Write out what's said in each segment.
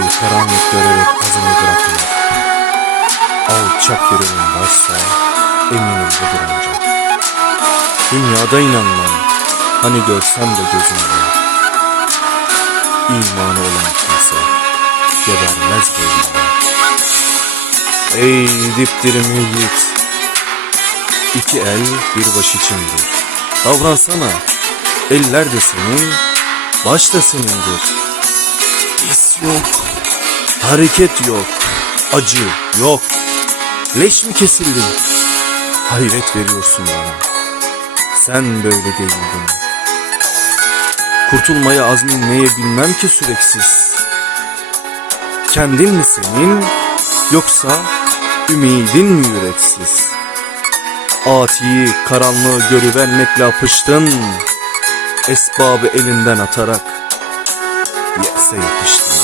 karanlık görerek azını bırakmak. Alçak yüreğin varsa eminim budur ancak. Dünyada inanmam, hani görsem de gözümle. İmanı olan kimse gebermez böyle. Ey dipdirim yiğit, iki el bir baş içindir. Davransana, eller de senin, baş da senindir. His yok, hareket yok, acı yok. Leş mi kesildin? Hayret veriyorsun bana. Sen böyle değildin. Kurtulmaya azmin neye bilmem ki süreksiz. Kendin mi senin yoksa ümidin mi yüreksiz? Atiyi karanlığı görüvermekle apıştın. Esbabı elinden atarak yekse yapıştın.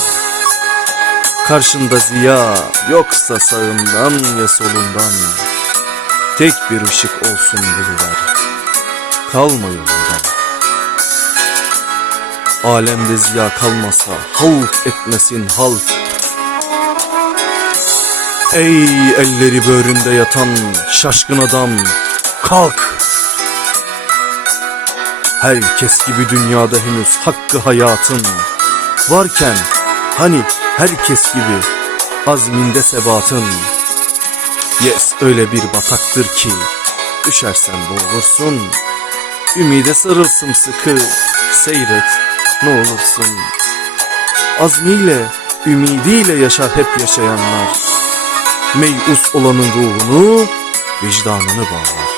Karşında ziya yoksa sağından ya solundan. Tek bir ışık olsun buluver. Kalma yolundan. Alemde ziya kalmasa halk etmesin halk. Ey elleri böğründe yatan şaşkın adam kalk. Herkes gibi dünyada henüz hakkı hayatın varken hani herkes gibi azminde sebatın. Yes öyle bir bataktır ki düşersen boğulursun. Ümide sarılsın sıkı seyret ne olursun. Azmiyle, ümidiyle yaşar hep yaşayanlar. Meyus olanın ruhunu, vicdanını bağlar.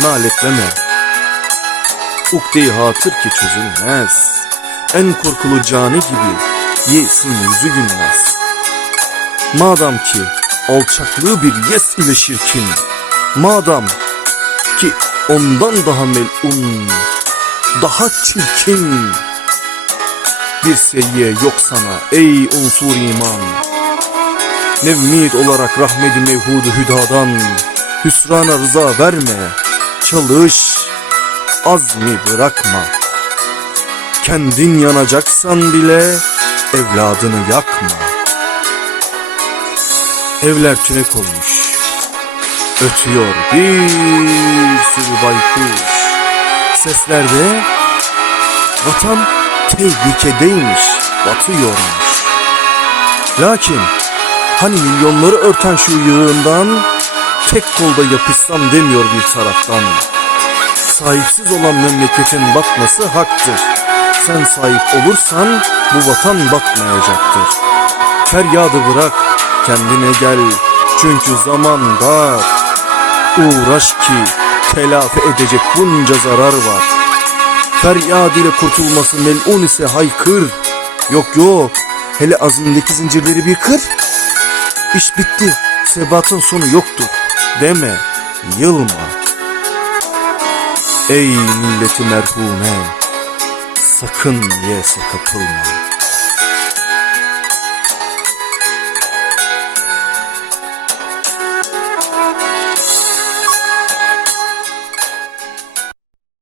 Naletleme. Ukde-i hatır ki çözülmez. En korkulu cani gibi yesin yüzü gülmez. Madem ki alçaklığı bir yes ile şirkin. Madem ki ondan daha melun, daha çirkin. Bir seyyiye yok sana ey unsur iman. Nevmid olarak rahmeti mevhudu hüdadan hüsrana rıza verme. Çalış, azmi bırakma. Kendin yanacaksan bile evladını yakma. Evler tünek olmuş. Ötüyor bir sürü baykuş. Seslerde vatan tehlikedeymiş, batıyormuş. Lakin hani milyonları örten şu yığından tek kolda yapışsam demiyor bir taraftan. Sahipsiz olan memleketin batması haktır. Sen sahip olursan bu vatan batmayacaktır. Feryadı bırak, kendine gel. Çünkü zaman dar. Uğraş ki telafi edecek bunca zarar var. Feryad ile kurtulması melun ise haykır. Yok yok, hele azmindeki zincirleri bir kır. İş bitti, sebatın sonu yoktur. Deme, yılma. Ey milleti merhume, sakın yese kapılma.